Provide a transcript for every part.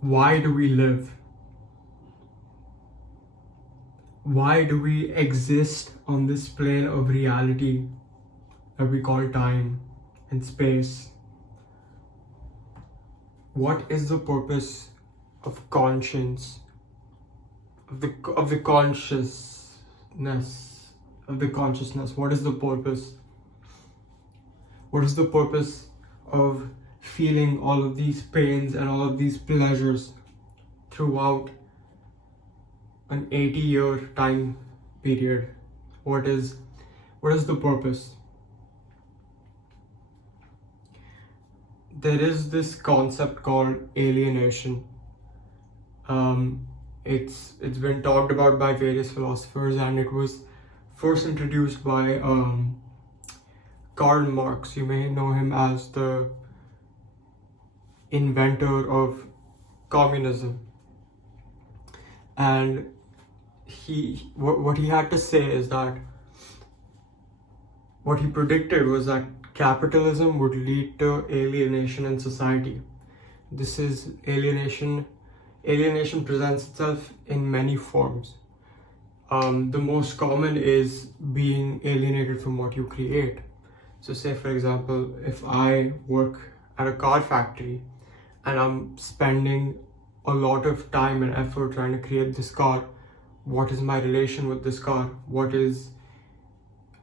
Why do we live? Why do we exist on this plane of reality that we call time and space? What is the purpose of conscience, of the consciousness, of the consciousness? What is the purpose? What is the purpose of feeling all of these pains and all of these pleasures throughout an 80-year time period? What is the purpose? There is this concept called alienation. It's been talked about by various philosophers, and it was first introduced by Karl Marx. You may know him as the inventor of communism. And what he had to say is that what he predicted was that capitalism would lead to alienation in society. This is alienation. Alienation presents itself in many forms. The most common is being alienated from what you create. So say, for example, if I work at a car factory and I'm spending a lot of time and effort trying to create this car, what is my relation with this car?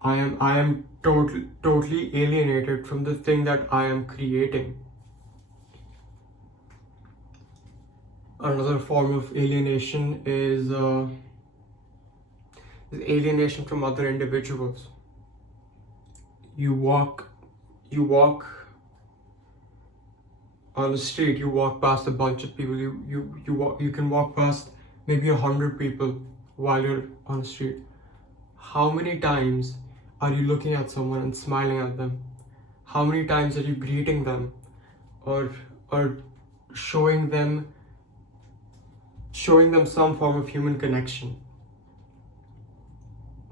I am totally alienated from the thing that I am creating. Another form of alienation is alienation from other individuals. You walk on the street, you walk past a bunch of people, you can walk past maybe 100 people while you're on the street. How many times are you looking at someone and smiling at them? How many times are you greeting them or showing them some form of human connection?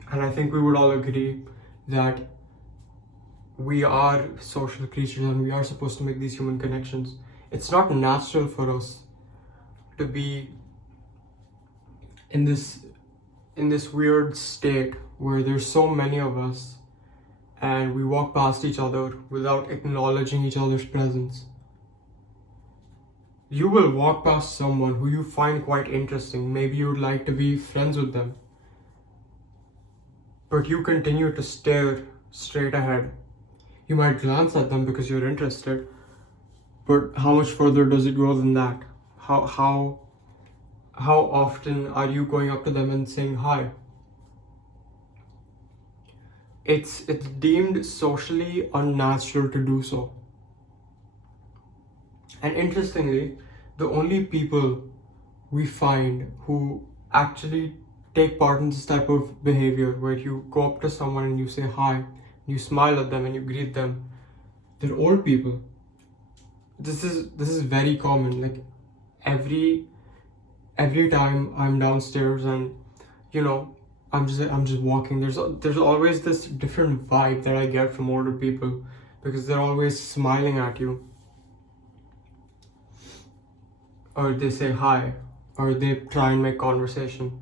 And I think we would all agree that we are social creatures and we are supposed to make these human connections. It's not natural for us to be in this weird state where there's so many of us and we walk past each other without acknowledging each other's presence. You will walk past someone who you find quite interesting. Maybe you would like to be friends with them, but you continue to stare straight ahead. You might glance at them because you're interested, but how much further does it go than that? How often are you going up to them and saying hi? It's deemed socially unnatural to do so. And interestingly, the only people we find who actually take part in this type of behavior, where you go up to someone and you say hi, you smile at them and you greet them, they're old people. This is very common. Like every time I'm downstairs and I'm just walking, there's always this different vibe that I get from older people because they're always smiling at you, or they say hi, or they try and make conversation,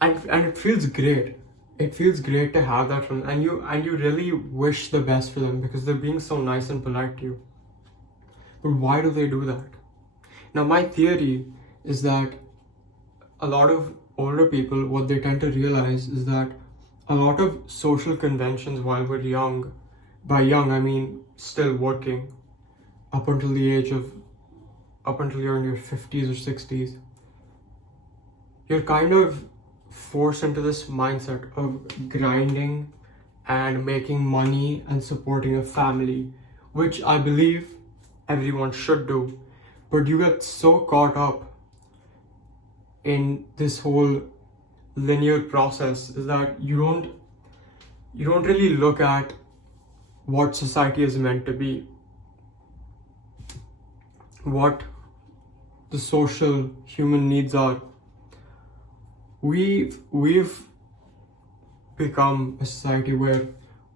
and it feels great. It feels great to have that from, and you really wish the best for them because they're being so nice and polite to you. But why do they do that? Now, my theory is that a lot of older people, what they tend to realize is that a lot of social conventions while we're young, by young I mean still working, up until you're in your 50s or 60s, you're kind of forced into this mindset of grinding and making money and supporting a family, which I believe everyone should do. But you get so caught up in this whole linear process is that you don't really look at what society is meant to be, what the social human needs are. We've become a society where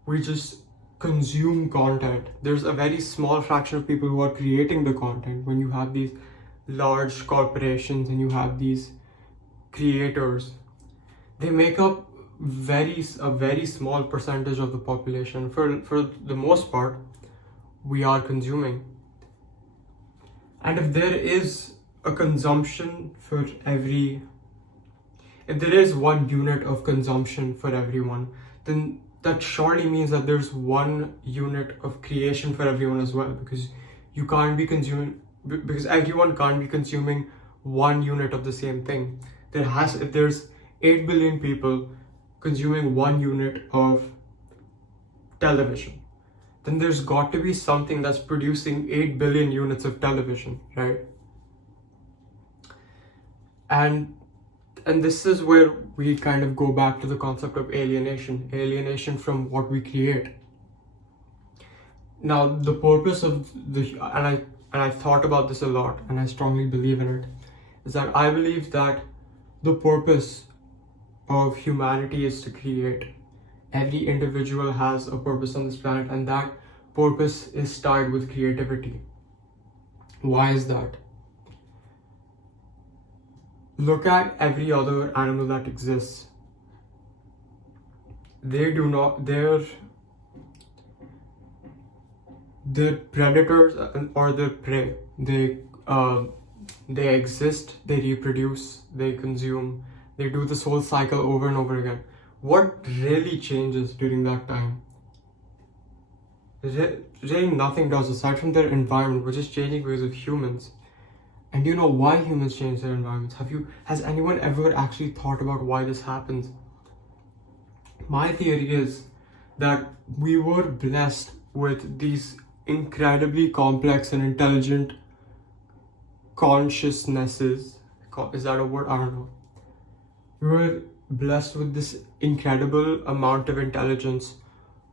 we just consume content. There's a very small fraction of people who are creating the content. When you have these large corporations and you have these creators, they make up a very small percentage of the population. For the most part, we are consuming. And if there is a consumption for every, if there is 1 unit of consumption for everyone, then that surely means that there's 1 unit of creation for everyone as well, because you can't be consuming, because everyone can't be consuming 1 unit of the same thing. If there's 8 billion people consuming 1 unit of television, then there's got to be something that's producing 8 billion units of television, right? And this is where we kind of go back to the concept of alienation from what we create. Now, the purpose of and I thought about this a lot, and I strongly believe in it, is that I believe that the purpose of humanity is to create. Every individual has a purpose on this planet, and that purpose is tied with creativity. Why is that? Look at every other animal that exists. They're predators or they're prey. They exist, they reproduce, they consume, they do this whole cycle over and over again. What really changes during that time? Really nothing does, aside from their environment, which is changing because of humans. And do you know why humans change their environments? Has anyone ever actually thought about why this happens? My theory is that we were blessed with these incredibly complex and intelligent consciousnesses. Is that a word? I don't know. We were blessed with this incredible amount of intelligence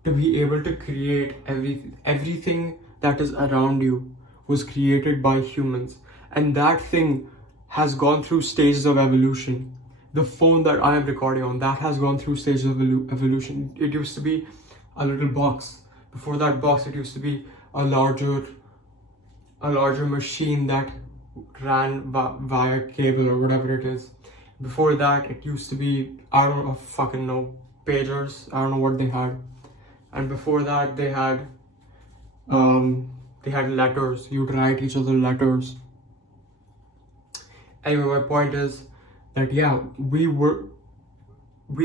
to be able to create everything that is around you was created by humans, and that thing has gone through stages of evolution. The phone that I am recording on, that has gone through stages of evolution. It used to be a little box. Before that box, it used to be a larger machine that ran via cable or whatever it is. Before that, it used to be, I don't fucking know, pagers. I don't know what they had. And before that, they had letters. You'd write each other letters. Anyway, my point is that we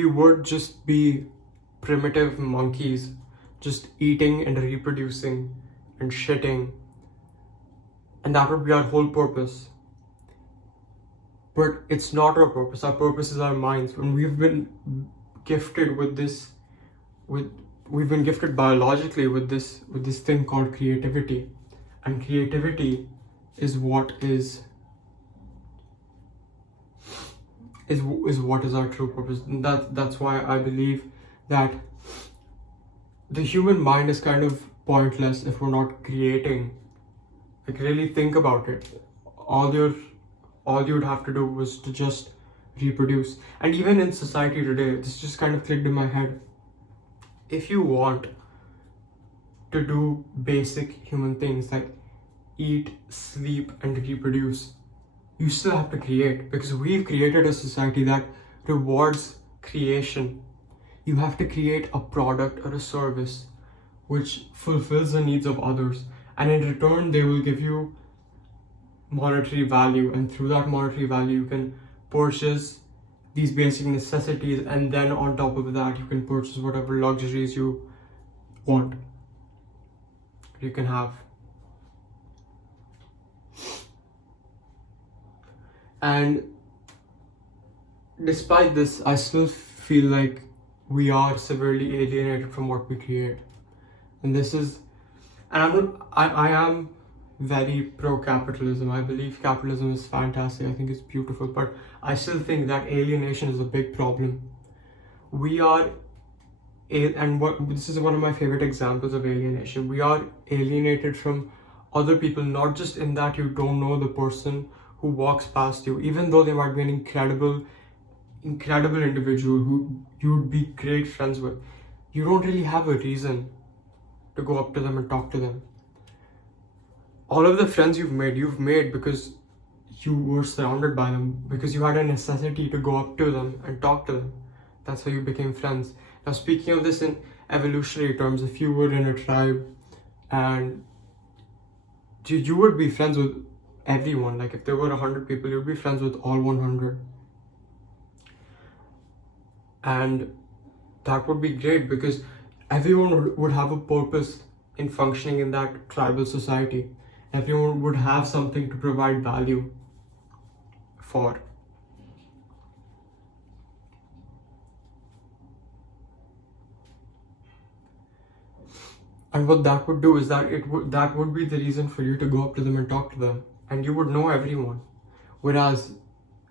would just be primitive monkeys, just eating and reproducing and shitting, and that would be our whole purpose. But it's not our purpose. Our purpose is our minds. And we've been gifted with this, we've been gifted biologically with this thing called creativity, and creativity is what is what is our true purpose. And that's why I believe that the human mind is kind of pointless if we're not creating. Like, really think about it. All you'd have to do was to just reproduce. And even in society today, this just kind of clicked in my head. If you want to do basic human things like eat, sleep, and reproduce, you still have to create, because we've created a society that rewards creation. You have to create a product or a service which fulfills the needs of others, and in return they will give you monetary value, and through that monetary value you can purchase these basic necessities, and then on top of that you can purchase whatever luxuries you want, you can have. And despite this, I still feel like we are severely alienated from what we create. And I am very pro-capitalism. I believe capitalism is fantastic. I think it's beautiful, but I still think that alienation is a big problem. This is one of my favorite examples of alienation. We are alienated from other people, not just in that you don't know the person who walks past you, even though they might be an incredible individual who you would be great friends with. You don't really have a reason to go up to them and talk to them. All of the friends you've made because you were surrounded by them, because you had a necessity to go up to them and talk to them. That's how you became friends. Now, speaking of this in evolutionary terms, if you were in a tribe and you would be friends with everyone. Like if there were 100 people, you'd be friends with all 100. And that would be great because everyone would have a purpose in functioning in that tribal society. Everyone would have something to provide value for. And what that would do is that that would be the reason for you to go up to them and talk to them, and you would know everyone. Whereas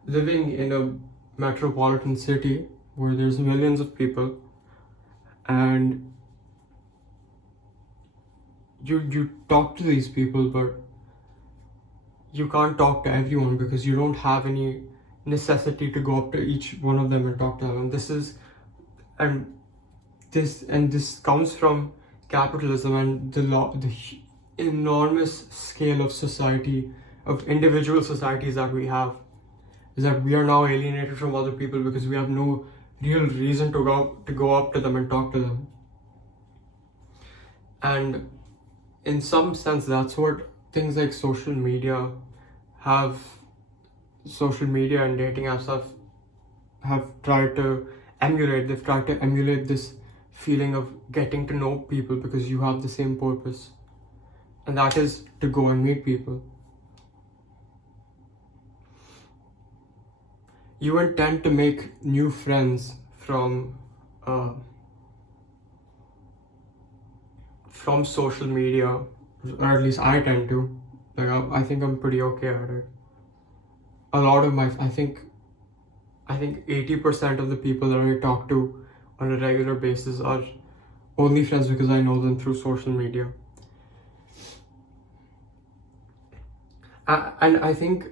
living in a metropolitan city where there's millions of people, and you talk to these people, but you can't talk to everyone because you don't have any necessity to go up to each one of them and talk to them. And this comes from capitalism and the enormous scale of society, of individual societies that we have, is that we are now alienated from other people because we have no real reason to go up to them and talk to them. And in some sense, that's what things like social media and dating apps have tried to emulate. They've tried to emulate this feeling of getting to know people because you have the same purpose, and that is to go and meet people. You intend to make new friends from social media, or at least I tend to. Like I think I'm pretty okay at it. A lot of I think 80% of the people that I talk to on a regular basis are only friends because I know them through social media. And I think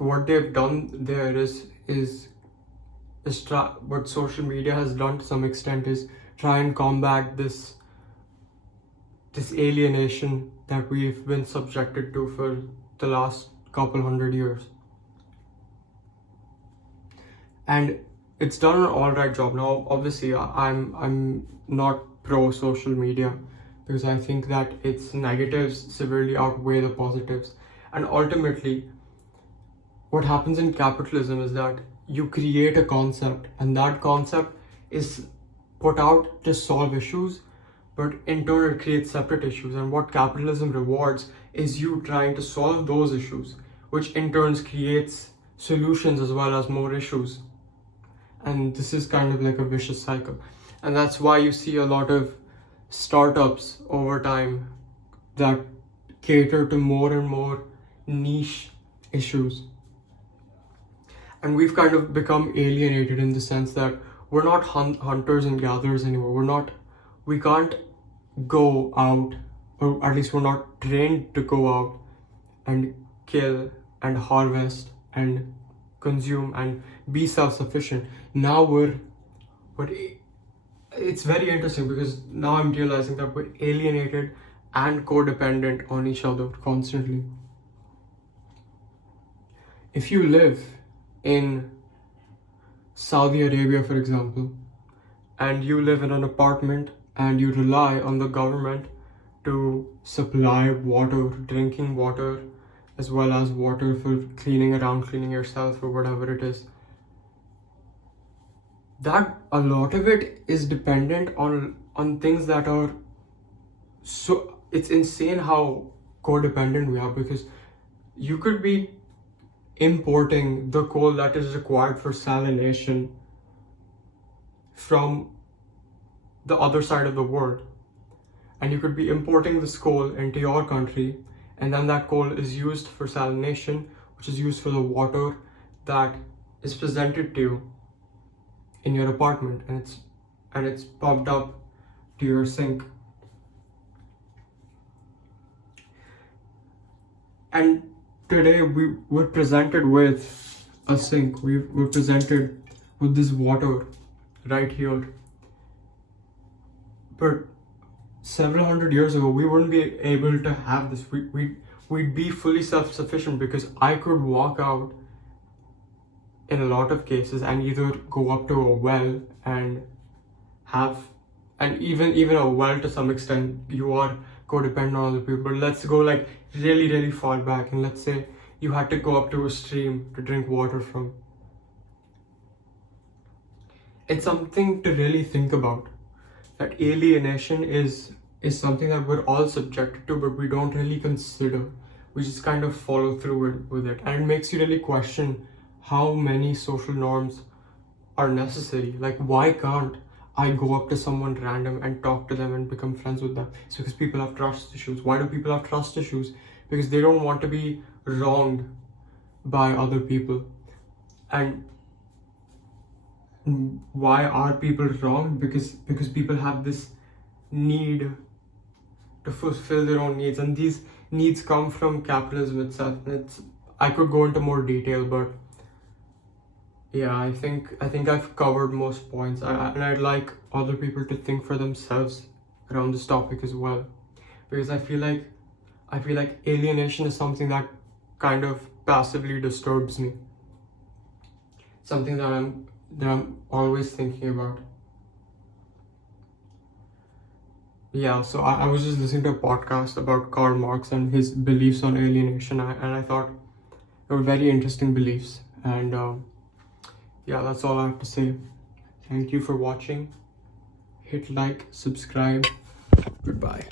what they've done there what social media has done to some extent is try and combat this alienation that we've been subjected to for the last couple 100 years. And it's done an alright job. Now, obviously, I'm not pro social media because I think that its negatives severely outweigh the positives. And ultimately, what happens in capitalism is that you create a concept, and that concept is put out to solve issues, but in turn it creates separate issues. And what capitalism rewards is you trying to solve those issues, which in turn creates solutions as well as more issues. And this is kind of like a vicious cycle. And that's why you see a lot of startups over time that cater to more and more niche issues. And we've kind of become alienated in the sense that we're not hunters and gatherers anymore. We can't go out, or at least we're not trained to go out and kill and harvest and consume and be self-sufficient. Now it's very interesting because now I'm realizing that we're alienated and codependent on each other constantly. If you live in Saudi Arabia, for example, and you live in an apartment and you rely on the government to supply water, drinking water, as well as water for cleaning yourself or whatever it is, that a lot of it is dependent on things that are so, it's insane how codependent we are, because you could be importing the coal that is required for salination from the other side of the world, and you could be importing this coal into your country, and then that coal is used for salination, which is used for the water that is presented to you in your apartment, and it's pumped up to your sink. And today we're presented with a sink. We're presented with this water right here. But several hundred years ago, we wouldn't be able to have this. We'd be fully self-sufficient, because I could walk out in a lot of cases and either go up to a well and have, and even a well to some extent, you are codependent on other people. But let's go like really, really far back, and let's say you had to go up to a stream to drink water from. It's something to really think about, that alienation is something that we're all subjected to, but we don't really consider. We just kind of follow through with it, and it makes you really question how many social norms are necessary. Like, why can't I go up to someone random and talk to them and become friends with them? It's because people have trust issues. Why do people have trust issues? Because they don't want to be wronged by other people. And why are people wronged? Because people have this need to fulfill their own needs, and these needs come from capitalism itself. I could go into more detail, but yeah, I think I've covered most points, and I'd like other people to think for themselves around this topic as well, because I feel like alienation is something that kind of passively disturbs me, something that I'm always thinking about. Yeah, so I was just listening to a podcast about Karl Marx and his beliefs on alienation, and I thought they were very interesting beliefs. And yeah, that's all I have to say. Thank you for watching. Hit like, subscribe. Goodbye.